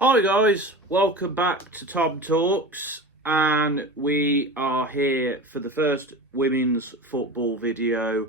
Hi guys, welcome back to TomTalks, and we are here for the first women's football video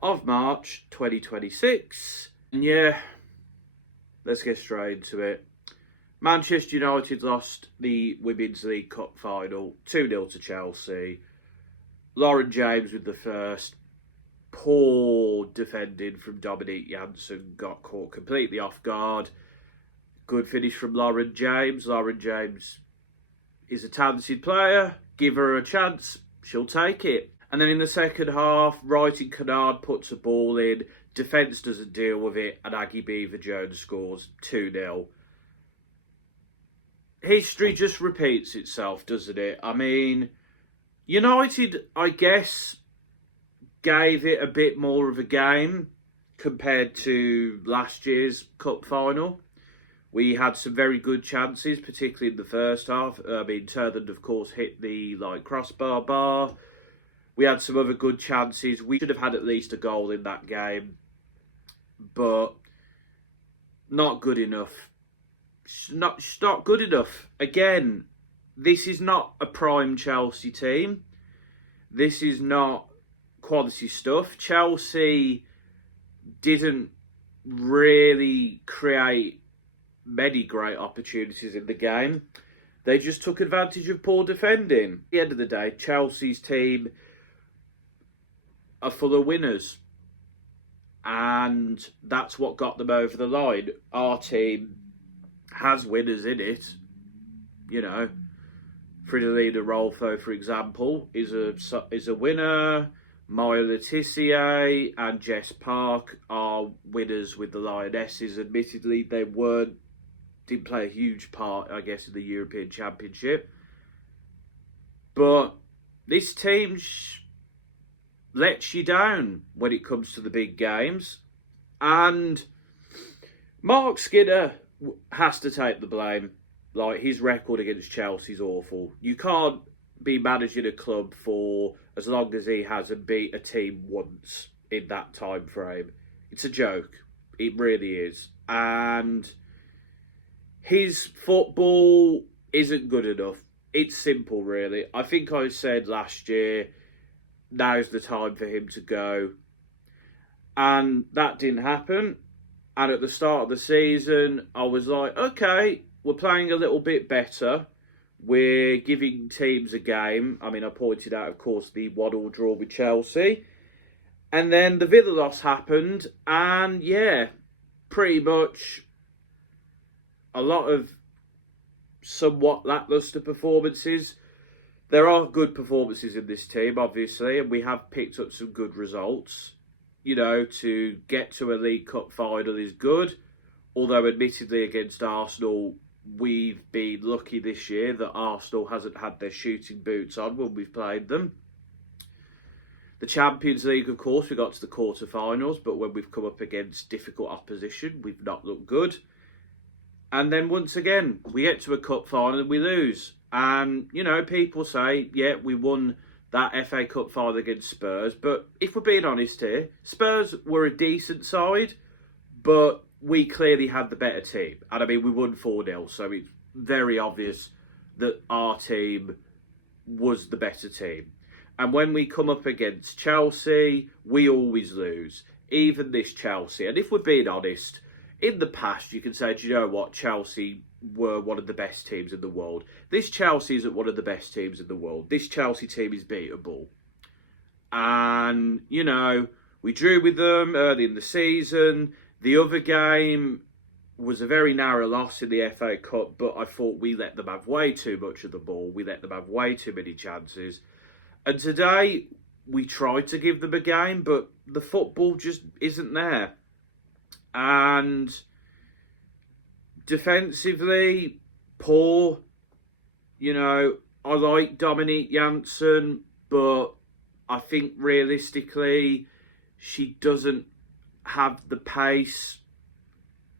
of March 2026. And yeah, let's get straight into it. Manchester United lost the Women's League Cup final 2-0 to Chelsea. Lauren James with the first. Poor defending from Dominique Janssen, got caught completely off guard. Good finish from Lauren James. Lauren James is a talented player. Give her a chance, she'll take it. And then in the second half, Wright and Kennard puts a ball in. Defence doesn't deal with it, and Aggie Beaver-Jones scores 2-0. History just repeats itself, doesn't it? I mean, United, I guess, gave it a bit more of a game compared to last year's cup final. We had some very good chances, particularly in the first half. I mean, Turland, of course, hit the crossbar bar. We had some other good chances. We should have had at least a goal in that game, but not good enough. Not good enough. Again, this is not a prime Chelsea team. This is not quality stuff. Chelsea didn't really create many great opportunities in the game. They just took advantage of poor defending. At the end of the day, Chelsea's team are full of winners, and that's what got them over the line. Our team has winners in it. You know, Fridolina Rolfo, for example, is a winner. Maya Letitia and Jess Park are winners with the Lionesses. Admittedly, they didn't play a huge part, I guess, in the European Championship. But this team lets you down when it comes to the big games. And Mark Skinner has to take the blame. Like, his record against Chelsea is awful. You can't be managing a club for as long as he has and beat a team once in that time frame. It's a joke. It really is. And his football isn't good enough. It's simple, really. I think I said last year, now's the time for him to go. And that didn't happen. And at the start of the season, I was like, okay, we're playing a little bit better. We're giving teams a game. I mean, I pointed out, of course, the 1-1 draw with Chelsea. And then the Villa loss happened. And yeah, pretty much a lot of somewhat lacklustre performances. There are good performances in this team, obviously, and we have picked up some good results. You know, to get to a League Cup final is good. Although, admittedly, against Arsenal, we've been lucky this year that Arsenal hasn't had their shooting boots on when we've played them. The Champions League, of course, we got to the quarterfinals, but when we've come up against difficult opposition, we've not looked good. And then once again, we get to a cup final and we lose. And, you know, people say, yeah, we won that FA Cup final against Spurs. But if we're being honest here, Spurs were a decent side, but we clearly had the better team. And I mean, we won 4-0, so it's very obvious that our team was the better team. And when we come up against Chelsea, we always lose. Even this Chelsea. And if we're being honest, in the past, you can say, do you know what? Chelsea were one of the best teams in the world. This Chelsea isn't one of the best teams in the world. This Chelsea team is beatable. And, you know, we drew with them early in the season. The other game was a very narrow loss in the FA Cup, but I thought we let them have way too much of the ball. We let them have way too many chances. And today, we tried to give them a game, but the football just isn't there. And defensively, poor. You know, I like Dominique Janssen, but I think realistically, she doesn't have the pace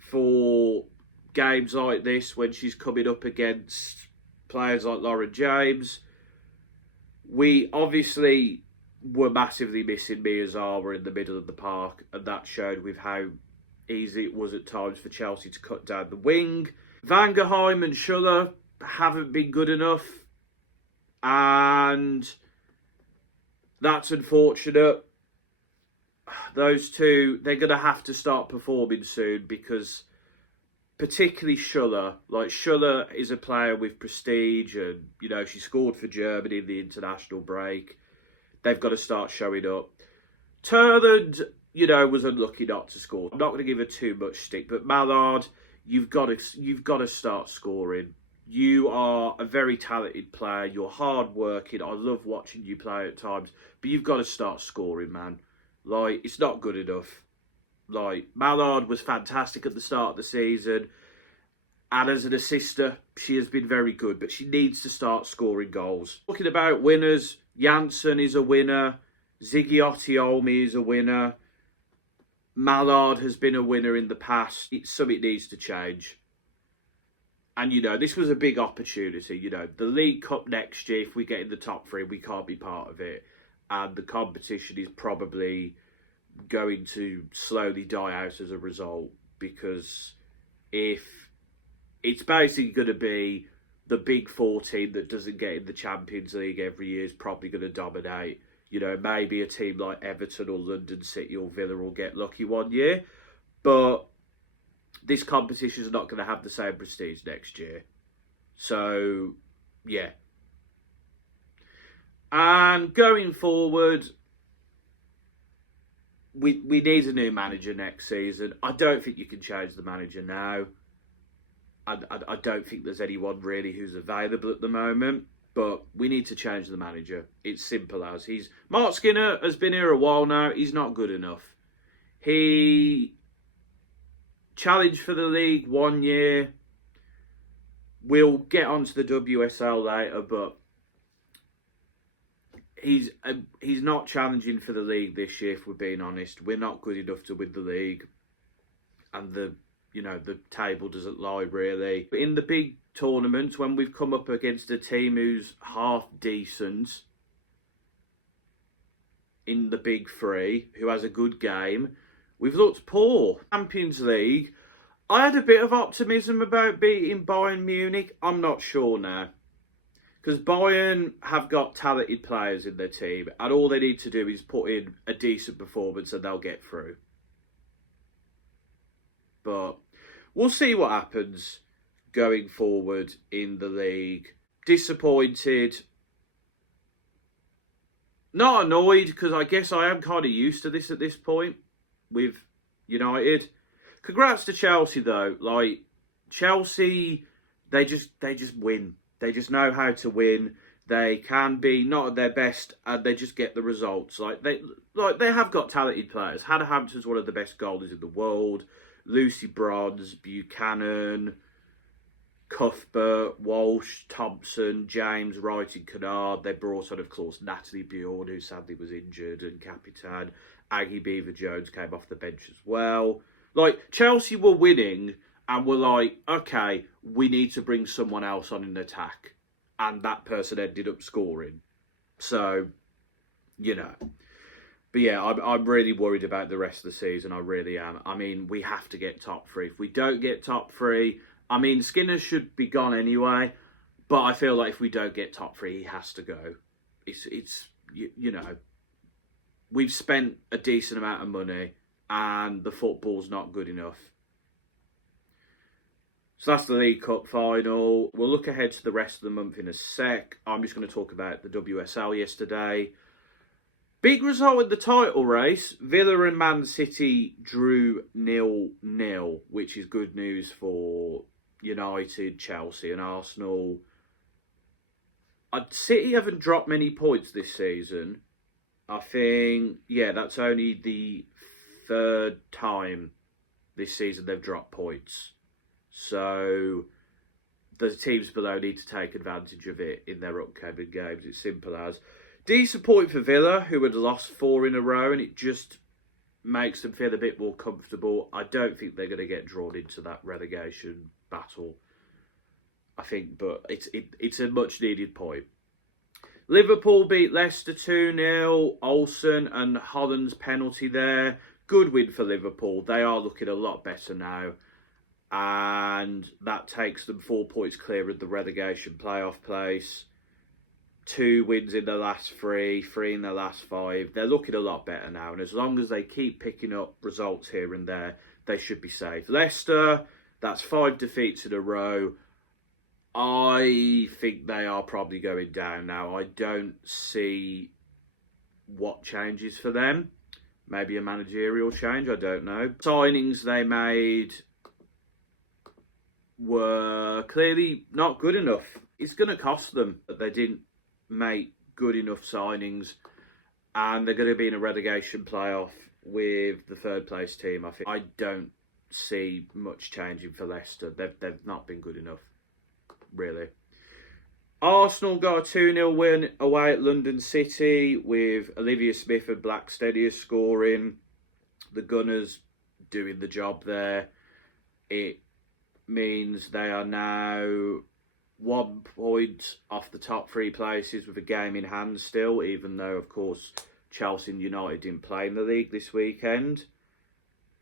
for games like this when she's coming up against players like Lauren James. We obviously were massively missing Miyazawa in the middle of the park, and that showed with how easy it was at times for Chelsea to cut down the wing. Vangerheim and Schuller haven't been good enough, and that's unfortunate. Those two, they're going to have to start performing soon, because particularly Schuller. Like, Schuller is a player with prestige, and, you know, she scored for Germany in the international break. They've got to start showing up. Turland, you know, was unlucky not to score. I'm not going to give her too much stick, but Mallard, you've got to start scoring. You are a very talented player. You're hard working. I love watching you play at times, but you've got to start scoring, man. Like, it's not good enough. Like, Mallard was fantastic at the start of the season, and as an assister, she has been very good, but she needs to start scoring goals. Talking about winners, Janssen is a winner, Ziggy is a winner, Mallard has been a winner in the past. Something needs to change. And, you know, this was a big opportunity. You know, the League Cup next year, if we get in the top three, we can't be part of it. And the competition is probably going to slowly die out as a result, because if it's basically going to be the big 14 that doesn't get in the Champions League every year is probably going to dominate. You know, maybe a team like Everton or London City or Villa will get lucky one year, but this competition is not going to have the same prestige next year. So, yeah. And going forward, we need a new manager next season. I don't think you can change the manager now. I don't think there's anyone really who's available at the moment, but we need to change the manager. It's simple as. Mark Skinner has been here a while now. He's not good enough. He challenged for the league 1 year. We'll get onto the WSL later, but he's not challenging for the league this year, if we're being honest. We're not good enough to win the league, and the table doesn't lie, really. But in the big tournaments, when we've come up against a team who's half decent in the big three, who has a good game, we've looked poor. Champions League, I had a bit of optimism about beating Bayern Munich. I'm not sure now, because Bayern have got talented players in their team, and all they need to do is put in a decent performance and they'll get through. But we'll see what happens going forward in the league. Disappointed. Not annoyed, because I guess I am kind of used to this at this point with United. Congrats to Chelsea, though. Like, Chelsea, they just win. They just know how to win. They can be not at their best, and they just get the results. They have got talented players. Hannah Hampton's one of the best goalies in the world. Lucy Bronze, Buchanan, Cuthbert, Walsh, Thompson, James, Wright and Kennard. They brought on, of course, Natalie Bjorn, who sadly was injured, and Capitan. Aggie Beaver-Jones came off the bench as well. Like, Chelsea were winning, and were like, okay, we need to bring someone else on in attack. And that person ended up scoring. So, you know. But yeah, I'm really worried about the rest of the season. I really am. I mean, we have to get top three. If we don't get top three, I mean, Skinner should be gone anyway. But I feel like if we don't get top three, he has to go. It's you know, we've spent a decent amount of money, and the football's not good enough. So that's the League Cup final. We'll look ahead to the rest of the month in a sec. I'm just going to talk about the WSL yesterday. Big result in the title race. Villa and Man City drew 0-0, which is good news for United, Chelsea and Arsenal. City haven't dropped many points this season. I think, yeah, that's only the third time this season they've dropped points. So the teams below need to take advantage of it in their upcoming games. It's simple as. Decent point for Villa, who had lost 4 in a row, and it just makes them feel a bit more comfortable. I don't think they're going to get drawn into that relegation battle, I think, but it's a much needed point. Liverpool beat Leicester 2-0. Olsen and Holland's penalty there. Good win for Liverpool. They are looking a lot better now. and that takes them 4 points clear of the relegation playoff place. 2 wins in the last 3, 3 in the last 5. They're looking a lot better now, and as long as they keep picking up results here and there, they should be safe. Leicester, that's 5 defeats in a row. I think they are probably going down now. I don't see what changes for them. Maybe a managerial change, I don't know. Signings they made were clearly not good enough. It's going to cost them that they didn't make good enough signings, and they're going to be in a relegation playoff with the 3rd place team. I think I don't see much changing for Leicester. They've not been good enough, really. Arsenal got a 2-0 win away at London City with Olivia Smith and Blackstenius scoring. The Gunners doing the job there. It means they are now 1 point off the top 3 places with a game in hand still, even though, of course, Chelsea and United didn't play in the league this weekend.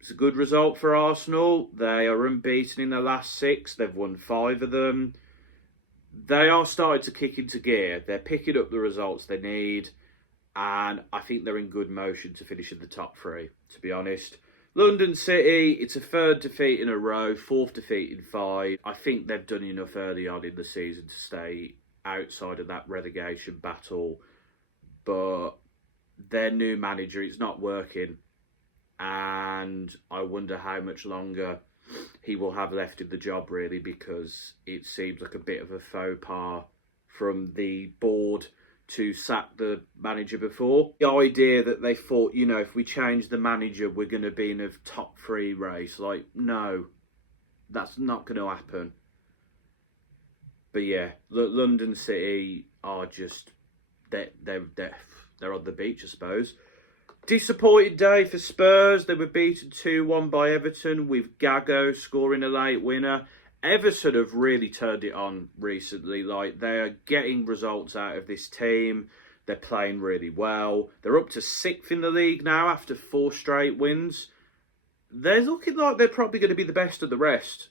It's a good result for Arsenal. They are unbeaten in their last 6. They've won 5 of them. They are starting to kick into gear. They're picking up the results they need, and I think they're in good motion to finish in the top 3, to be honest. London City, it's a 3rd defeat in a row, 4th defeat in 5. I think they've done enough early on in the season to stay outside of that relegation battle, but their new manager, it's not working, and I wonder how much longer he will have left in the job, really, because it seems like a bit of a faux pas from the board to sack the manager before. The idea that they thought, if we change the manager, we're going to be in a top 3 race. Like, no, that's not going to happen. But yeah, London City are just, they're on the beach, I suppose. Disappointing day for Spurs. They were beaten 2-1 by Everton with Gago scoring a late winner. Everton have really turned it on recently. Like, they are getting results out of this team. They're playing really well. They're up to 6th in the league now after 4 straight wins. They're looking like they're probably going to be the best of the rest.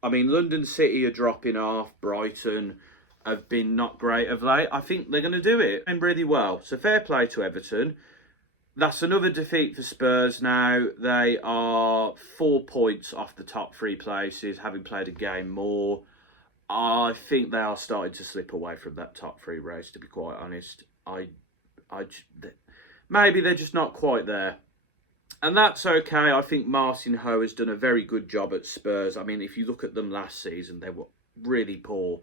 I mean, London City are dropping off. Brighton have been not great of late. I think they're going to do it and really well. So fair play to Everton. That's another defeat for Spurs now. They are 4 points off the top 3 places, having played a game more. I think they are starting to slip away from that top 3 race, to be quite honest. Maybe they're just not quite there. And that's okay. I think Martin Ho has done a very good job at Spurs. I mean, if you look at them last season, they were really poor.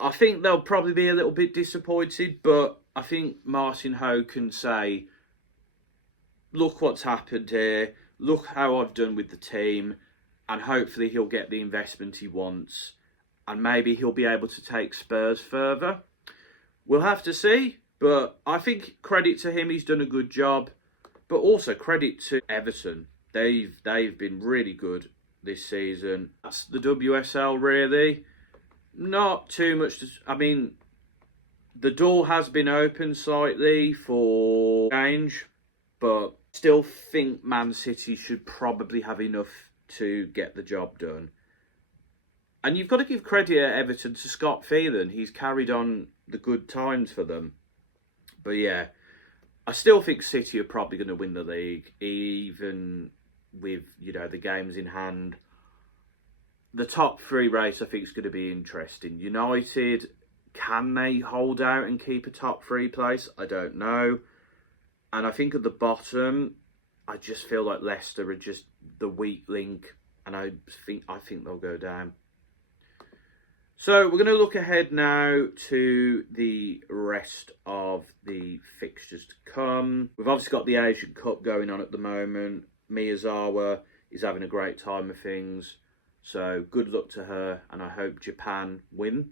I think they'll probably be a little bit disappointed, but I think Martin Ho can say, look what's happened here, look how I've done with the team, and hopefully he'll get the investment he wants, and maybe he'll be able to take Spurs further. We'll have to see, but I think credit to him, he's done a good job, but also credit to Everton. They've been really good this season. That's the WSL, really. Not too much I mean, the door has been open slightly for change, but still think Man City should probably have enough to get the job done. And you've got to give credit at Everton to Scott Phelan. He's carried on the good times for them. But yeah, I still think City are probably going to win the league, even with, the games in hand. The top 3 race, I think, is going to be interesting. United, can they hold out and keep a top 3 place? I don't know. And I think at the bottom, I just feel like Leicester are just the weak link, and I think they'll go down. So we're going to look ahead now to the rest of the fixtures to come. We've obviously got the Asian Cup going on at the moment. Miyazawa is having a great time of things. So good luck to her, and I hope Japan win.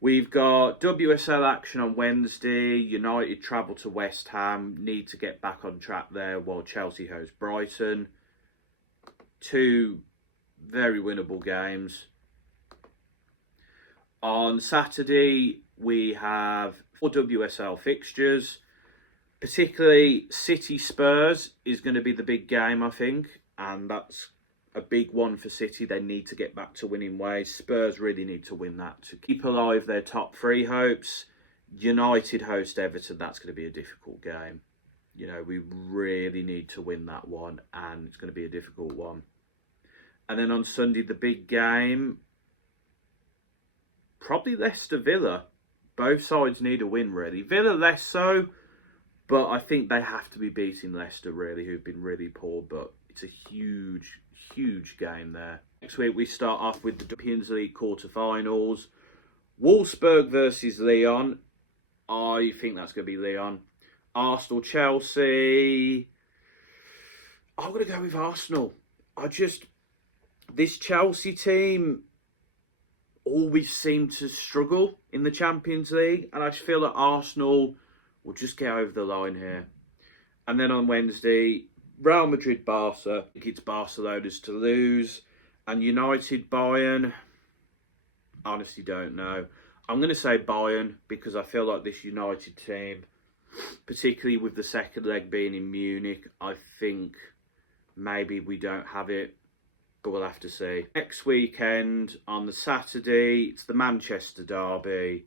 We've got WSL action on Wednesday. United travel to West Ham, need to get back on track there, while Chelsea host Brighton. 2 very winnable games. On Saturday, we have 4 WSL fixtures. Particularly City Spurs is going to be the big game, I think. And that's a big one for City. They need to get back to winning ways. Spurs really need to win that to keep alive their top three hopes. United host Everton, that's going to be a difficult game. You know, we really need to win that one, and it's going to be a difficult one. And then on Sunday, the big game, probably Leicester Villa. Both sides need a win, really. Villa less so, but I think they have to be beating Leicester, really, who've been really poor. But it's a huge, huge game there. Next week, we start off with the Champions League quarterfinals. Wolfsburg versus Lyon. I think that's going to be Lyon. Arsenal, Chelsea. I'm going to go with Arsenal. This Chelsea team always seem to struggle in the Champions League, and I just feel that Arsenal will just get over the line here. And then on Wednesday, Real Madrid, Barca. I think it's Barcelona's to lose. And United, Bayern. Honestly, don't know. I'm going to say Bayern because I feel like this United team, particularly with the second leg being in Munich, I think maybe we don't have it, but we'll have to see. Next weekend, on the Saturday, it's the Manchester derby,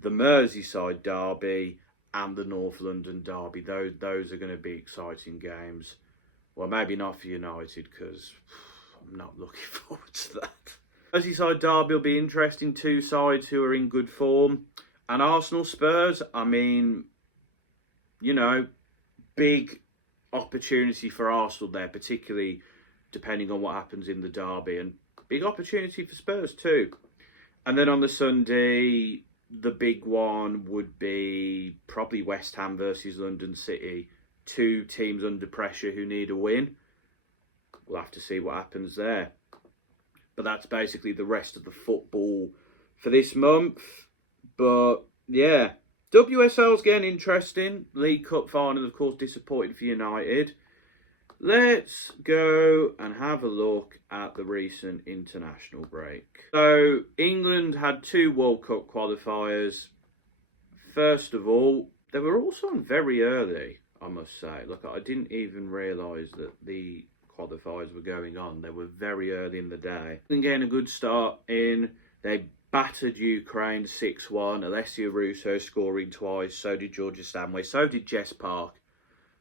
the Merseyside derby, and the North London derby. Those are going to be exciting games. Well, maybe not for United, because I'm not looking forward to that. Merseyside derby will be interesting. Two sides who are in good form. And Arsenal Spurs, I mean, you know, big opportunity for Arsenal there, particularly depending on what happens in the derby. And big opportunity for Spurs too. And then on the Sunday, the big one would be probably West Ham versus London City. Two teams under pressure who need a win. We'll have to see what happens there. But that's basically the rest of the football for this month. But yeah, WSL's getting interesting. League Cup final, of course, disappointing for United. Let's go and have a look at the recent international break. So England had two World Cup qualifiers. First of all, they were also on very early, I must say. Look, I didn't even realise that the qualifiers were going on. They were very early in the day. And getting a good start in. They battered Ukraine 6-1. Alessia Russo scoring twice. So did Georgia Stanway. So did Jess Park.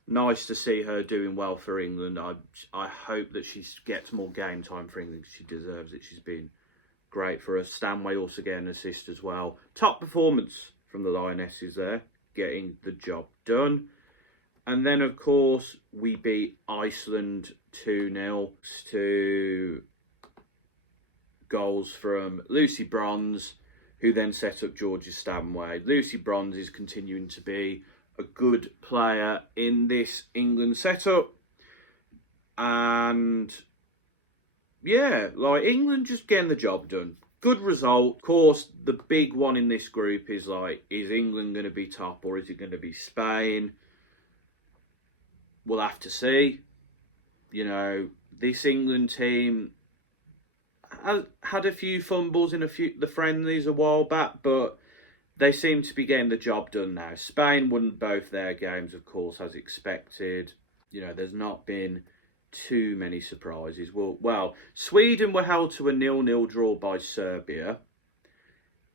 Nice to see her doing well for England. I hope that she gets more game time for England. She deserves it. She's been great for us. Stanway also getting an assist as well. Top performance from the Lionesses there. Getting the job done. And then, of course, we beat Iceland 2-0 to goals from Lucy Bronze, who then set up Georgia Stanway. Lucy Bronze is continuing to be a good player in this England setup. And, yeah, like England just getting the job done. Good result. Of course, the big one in this group is like, is England going to be top or is it going to be Spain? We'll have to see. You know, this England team had a few fumbles in the friendlies a while back, but they seem to be getting the job done now. Spain won both their games, of course, as expected. You know, there's not been too many surprises. Well, Sweden were held to a 0-0 draw by Serbia.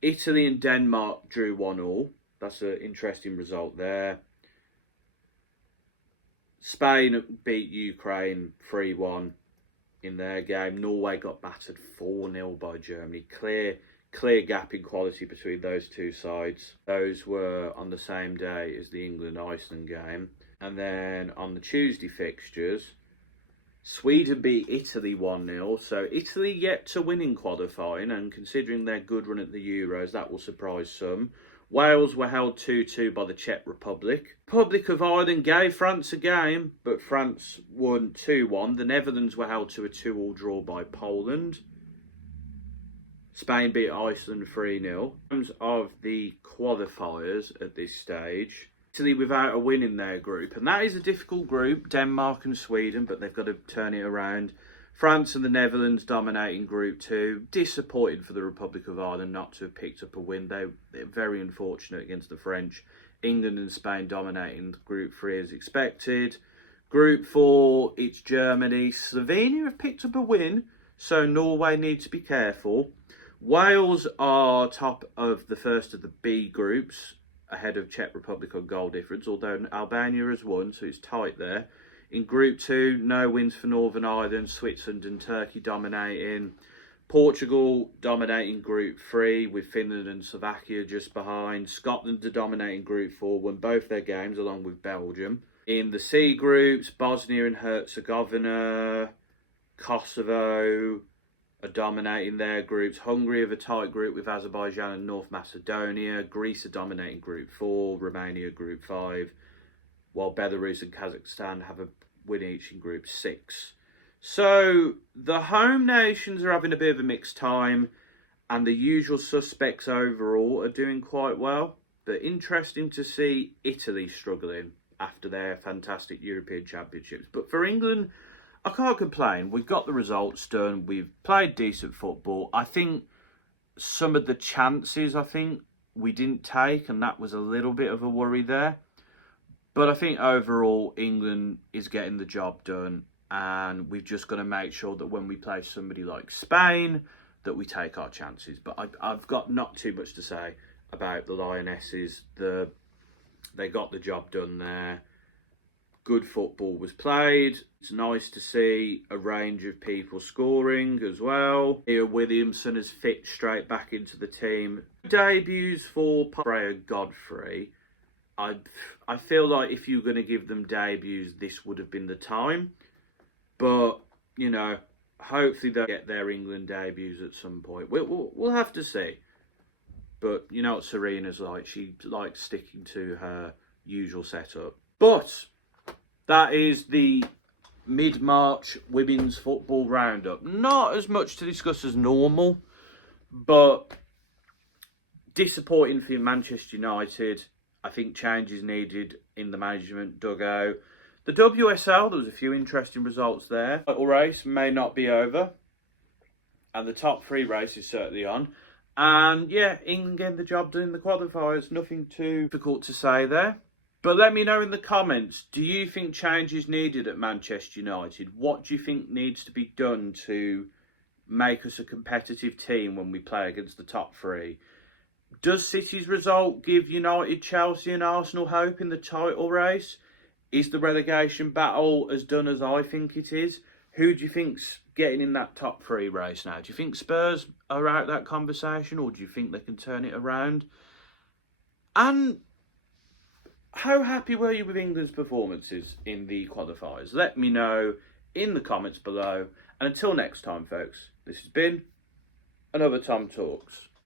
Italy and Denmark drew 1-1. That's an interesting result there. Spain beat Ukraine 3-1 in their game. Norway got battered 4-0 by Germany. Clear gap in quality between those two sides. Those were on the same day as the England-Iceland game. And then on the Tuesday fixtures, Sweden beat Italy 1-0. So Italy yet to win in qualifying, and considering their good run at the Euros, that will surprise some. Wales were held 2-2 by the Czech Republic. Republic of Ireland gave France a game, but France won 2-1. The Netherlands were held to a 2-2 draw by Poland. Spain beat Iceland 3-0. In terms of the qualifiers at this stage, Italy without a win in their group, and that is a difficult group, Denmark and Sweden, but they've got to turn it around. France and the Netherlands dominating Group 2. Disappointed for the Republic of Ireland not to have picked up a win. They're very unfortunate against the French. England and Spain dominating Group 3 as expected. Group 4, it's Germany. Slovenia have picked up a win, so Norway need to be careful. Wales are top of the first of the B groups, ahead of Czech Republic on goal difference, although Albania has won, so it's tight there. In Group 2, no wins for Northern Ireland, Switzerland and Turkey dominating. Portugal dominating Group 3 with Finland and Slovakia just behind. Scotland are dominating Group 4, won both their games along with Belgium. In the C groups, Bosnia and Herzegovina, Kosovo are dominating their groups. Hungary have a tight group with Azerbaijan and North Macedonia. Greece are dominating Group 4, Romania Group 5, while Belarus and Kazakhstan have a win each in Group 6. So the home nations are having a bit of a mixed time, and the usual suspects overall are doing quite well. But interesting to see Italy struggling after their fantastic European Championships. But for England, I can't complain. We've got the results done. We've played decent football. I think some of the chances, we didn't take, and that was a little bit of a worry there. But I think overall, England is getting the job done. And we've just got to make sure that when we play somebody like Spain, that we take our chances. But I've got not too much to say about the Lionesses. They got the job done there. Good football was played. It's nice to see a range of people scoring as well. Here Williamson has fit straight back into the team. Debuts for Freya Godfrey. I feel like if you were going to give them debuts, this would have been the time. But, you know, hopefully they'll get their England debuts at some point. We'll have to see. But you know what Serena's like. She likes sticking to her usual setup. But that is the mid-March women's football roundup. Not as much to discuss as normal, but disappointing for Manchester United. I think change is needed in the management dugout. The WSL, there was a few interesting results there. The title race may not be over. And the top 3 race is certainly on. And yeah, England getting the job done in the qualifiers. Nothing too difficult to say there. But let me know in the comments, do you think change is needed at Manchester United? What do you think needs to be done to make us a competitive team when we play against the top 3? Does City's result give United, Chelsea and Arsenal hope in the title race? Is the relegation battle as done as I think it is? Who do you think's getting in that top 3 race now? Do you think Spurs are out that conversation, or do you think they can turn it around? And how happy were you with England's performances in the qualifiers? Let me know in the comments below. And until next time, folks, this has been another Tom Talks.